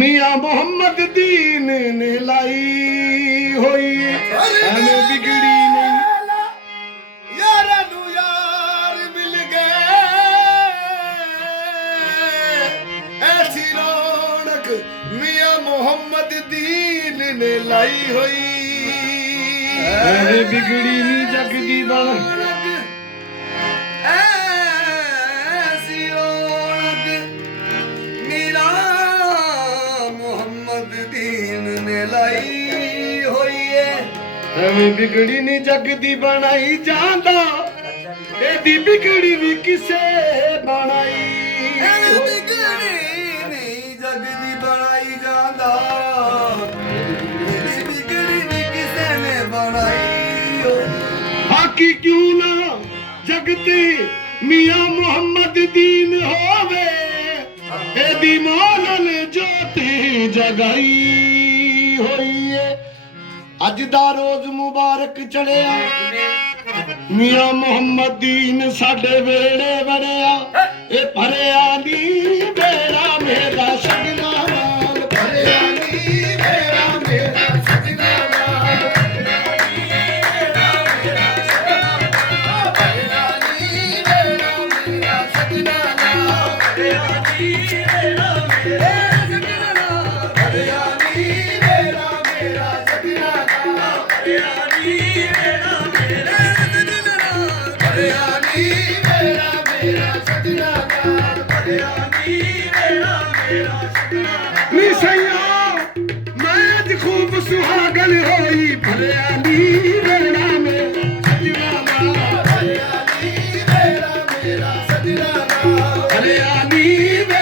मियां मोहम्मद दीन ने लाई होई एवें बिगड़ी नहीं यारा नू यार मिल गए ऐसी रौनक मियां मोहम्मद दीन ने लाई हुई एवें बिगड़ी नहीं जग दी बन ऐसी रौनक मियां मोहम्मद दीन ने लाई हुई है एवें बिगड़ी नहीं जग दी बनाई जांदा एदी बिगड़ी भी किसे बनाई बिगड़ी नहीं जग दी बनाई जांदा एदी बिगड़ी भी किसे ने बनाई हो बाकी क्यों ना जगते मियां मोहम्मद दीन होवे एदी मौला ने जोती जगाई होई है अज दा रोज मुबारक चढ़िया मियां मोहम्मद दीन साडे वेड़े वड़िया ए भरिया नी बेड़ा मेरा सजना नाल भरिया नी बेड़ा मेरा सजना नाल मैं खूब सुहागन होई भरिया नी बेड़ा मेरा सजना नाल भरिया नी बेड़ा मेरा सजना नाल भरिया नी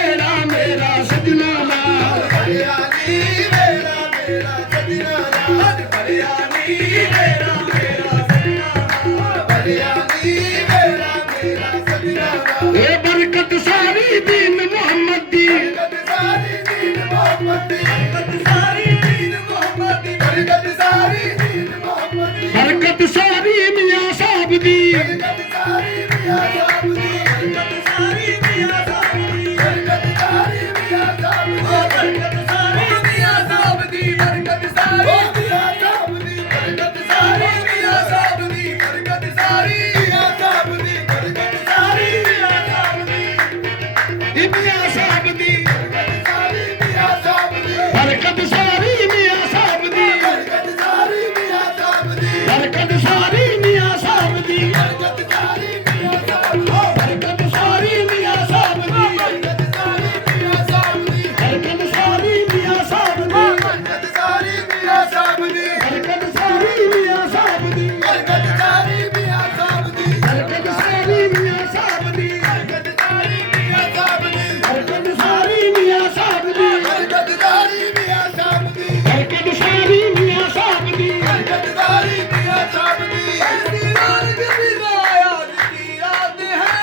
बेड़ा मेरा सजना नाल भरिया नी बेड़ा मेरा सजना नाल भरिया नी बेड़ा मेरा सजना नाल भरिया नी बेड़ा मेरा सजना नाल ए बरकत सारी दीन मोहम्मद दी बरकत सारी दीन मोहम्मद दी बरकत सारी दीन मोहम्मद दी बरकत सारी दीन मोहम्मद दी बरकत सारी मियां साहब दी बरकत सारी मियां साहब दी बरकत सारी मियां साहब दी बरकत सारी मियां साहब दी बरकत सारी मियां साहब दी बरकत सारी मियां साहब दी बरकत सारी मियां साहब दी बरकत सारी मियां साहब दी बरकत सारी मियां साहब दी मियां साहब दी बरकत सारी मियां साहब दी बरकत सारी मियां साहब दी बरकत सारी मियां साहब दी बरकत सारी मियां साहब दी बरकत सारी मियां साहब दी बरकत सारी मियां साहब दी बरकत सारी मियां साहब दी बरकत सारी मियां साहब दी बरकत सारी मियां साहब दी बरकत सारी मियां साहब दी बरकत सारी मियां साहब दी बरकत सारी मियां साहब दी बरकत सारी मियां साहब दी बरकत सारी मियां साहब दी बरकत सारी मियां साहब दी बरकत सारी मियां साहब दी ऐसी रौनक विलायत की रात है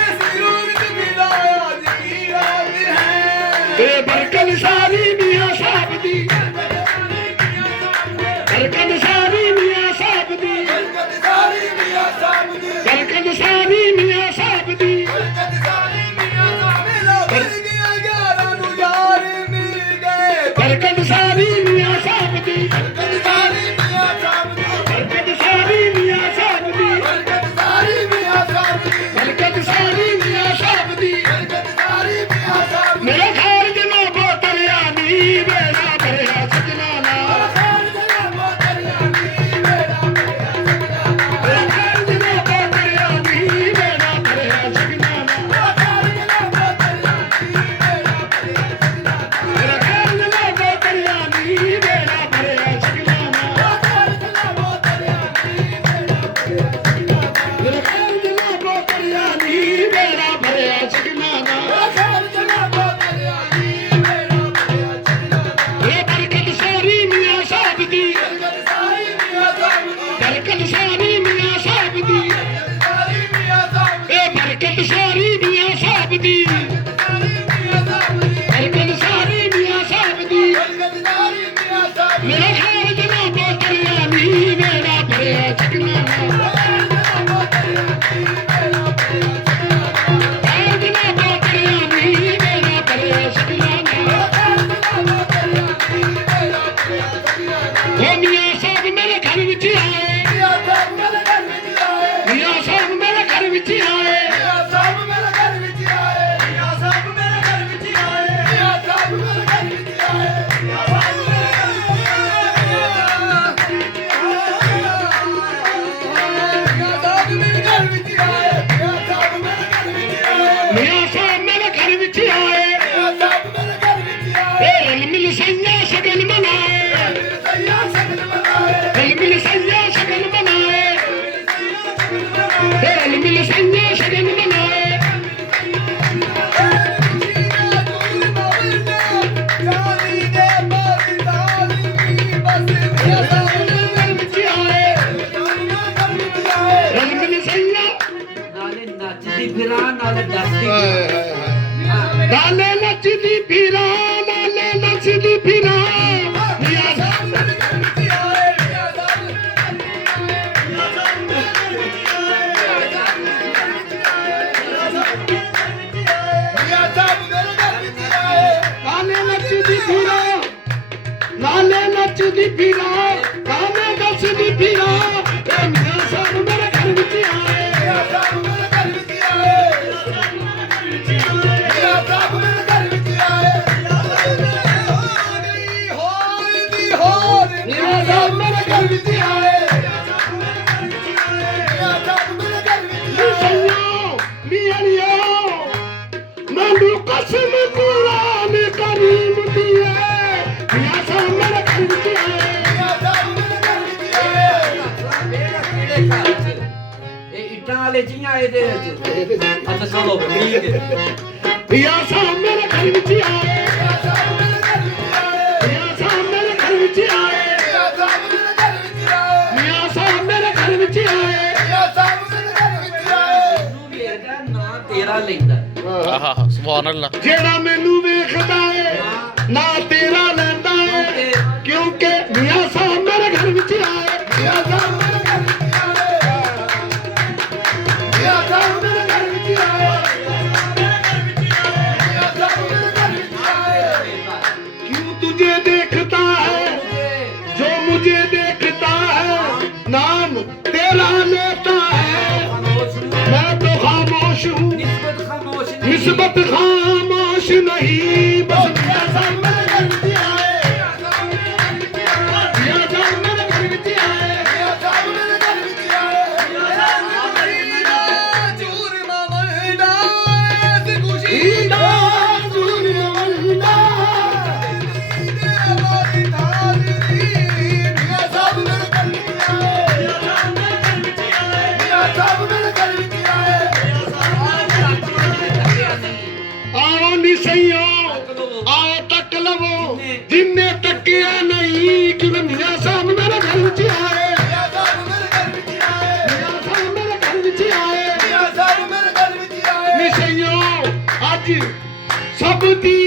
ऐसी रौनक विलायत की रात है ए बरकत सारी मियां साहब दी बरकत सारी मियां साहब दी बरकत सारी मियां साहब दी बरकत सारी मियां साहब दी बरकत सारी मियां साहब दी बरकत सारी मियां साहब दी बरकत सारी मियां साहब दी बरकत सारी मियां साहब दी बरकत सारी मियां साहब दी बरकत सारी मियां साहब दी बरकत सारी मियां साहब मेरा खार जना बोतरिया नी बेड़ा भरिया सजना नाल खार जना बोतरिया नी बेड़ा भरिया सजना नाल मेरा खार जना बोतरिया नी बेड़ा भरिया सजना नाल खार जना बोतरिया नी बेड़ा भरिया सजना नाल मेरा खार जना बोतरिया नी बेड़ा भरिया सजना नाल खार जना बोतरिया नी बेड़ा भरिया सजना नाल मेरा खार जना बोतरिया नी बेड़ा भरिया सजना नाल खार जना बोतरिया ਨੱਚਦੀ ਫਿਰਾਂ ਨਾਲੇ ਨੱਚਦੀ ਫਿਰਾਂ ਮੀਆਂ ਸਾਹਿਬ ਮੇਰੇ ਘਰ ਵਿੱਚ ਆਏ ਮੀਆਂ ਸਾਹਿਬ ਮੇਰੇ ਘਰ ਵਿੱਚ ਆਏ ਮੀਆਂ ਸਾਹਿਬ ਮੇਰੇ ਘਰ ਵਿੱਚ ਆਏ ਮੀਆਂ ਸਾਹਿਬ ਮੇਰੇ ਘਰ ਵਿੱਚ ਆਏ ਨਾਲੇ ਨੱਚਦੀ ਫਿਰਾਂ ਨਾਲੇ ਨੱਚਦੀ ਫਿਰਾਂ ਨਾਲੇ ਨੱਚਦੀ ਫਿਰਾਂ ਮੀਆਂ ਸਾਹਿਬ ਮੇਰੇ ਘਰ ਵਿੱਚ ਆਏ ਮੀਆਂ ਸਾਹਿਬ ਮੇਰੇ ਘਰ ਵਿੱਚ ਆਏ ਮੀਆਂ ਸਾਹਿਬ ਮੇਰੇ ਘਰ ਵਿੱਚ ਆਏ ਮੀਆਂ ਸਾਹਿਬ ਮੇਰੇ ਘਰ ਵਿੱਚ ਆਏ ਮੈਨੂੰ ਕਸਮ ਕੁਰਾਨ ਕਰੀਮ ਦੀ ਹੈ ਮੀਆਂ ਸਾਹਿਬ ਮੇਰੇ ਘਰ ਵਿੱਚ ਆਏ ਮੀਆਂ ਸਾਹਿਬ ਮੇਰੇ ਘਰ ਵਿੱਚ ਆਏ ਕਿਹੜੇ ਘਰ ਚ ਇਹ ਇੱਟਾਂ ਵਾਲੇ ਜੀਆਂ ਇਹਦੇ ਵਿੱਚ ਅੱਛਾ ਚਲੋ ਠੀਕ ਹੈ ਮੀਆਂ ਸਾਹਿਬ ਮੇਰੇ ਘਰ ਵਿੱਚ ਆਏ ਮੀਆਂ ਸਾਹਿਬ ਮੇਰੇ ਘਰ ਵਿੱਚ ਆਏ ਮੀਆਂ ਸਾਹਿਬ ਮੇਰੇ ਘਰ ਵਿੱਚ ਆਏ ਮੀਆਂ ਸਾਹਿਬ ਮੇਰੇ ਘਰ ਵਿੱਚ ਆਏ ਮੀਆਂ ਸਾਹਿਬ ਮੇਰੇ ਘਰ ਵਿੱਚ ਆਏ ਨੂੰ ਵੇਖਦਾ ਨਾ ਤੇਰਾ ਲੈਂਦਾ ਆਹਾ ਸੁਭਾਨ ਅੱਲਾਹ ਜਿਹੜਾ ਮੈਨੂੰ ਵੇਖਦਾ ਏ ਨਾ ਤੇਰਾ ਲੈਂਦਾ ਏ ਕਿਉਂਕਿ ਮੀਆਂ ਸਾਹਿਬ ਮੇਰੇ ਘਰ ਵਿੱਚ ਆਏ ਮੀਆਂ ਸਾਹਿਬ ਮੇਰੇ ਘਰ ਵਿੱਚ ਆਏ ਮੀਆਂ ਸਾਹਿਬ ਮੇਰੇ ਘਰ ਵਿੱਚ ਆਏ ਮੀਆਂ ਸਾਹਿਬ ਮੇਰੇ ਘਰ ਵਿੱਚ ਆਏ क्यों तुझे देखता है जो मुझे देखता है नाम तेरा लेता है मैं तो खामोश हूँ ਨਿਸਬਤ ਖਾਮੋਸ਼ ਨਹੀਂ निस्बत खामोश नहीं बस मीਆਂ ਸਾਹਿਬ ਮੇਰੇ ਘਰ ਵਿੱਚ ਆਏ ਮੀਆਂ ਸਾਹਿਬ ਮੇਰੇ ਘਰ ਵਿੱਚ ਆਏ ਮੀਆਂ ਸਾਹਿਬ ਮੇਰੇ ਘਰ ਵਿੱਚ ਆਏ ਚੂਰਮਾ ਮੰਡਾ ਤੇ ਖੁਸ਼ੀ ਦਾ ਚੂਰਮਾ ਮੰਡਾ ਮਾਰੀ ਥਾਲੀ ਮੀਆਂ ਸਾਹਿਬ ਮੇਰੇ ਘਰ ਵਿੱਚ ਆਏ ਮੀਆਂ ਸਾਹਿਬ ਮੇਰੇ ਘਰ ਵਿੱਚ ਆਏ आओ निसैयो आओ तक लवो जिन्ने तकिया नहीं कि मीਆਂ ਸਾਹਿਬ ਮੇਰੇ ਘਰ ਵਿੱਚ ਆਏ ਮੀਆਂ ਸਾਹਿਬ ਮੇਰੇ ਘਰ ਵਿੱਚ ਆਏ ਮੀਆਂ ਸਾਹਿਬ ਮੇਰੇ ਘਰ ਵਿੱਚ ਆਏ ਮੀਆਂ ਸਾਹਿਬ ਮੇਰੇ ਘਰ ਵਿੱਚ ਆਏ ਨਿਸੈयो ਅੱਜ ਸਭ ਦੀ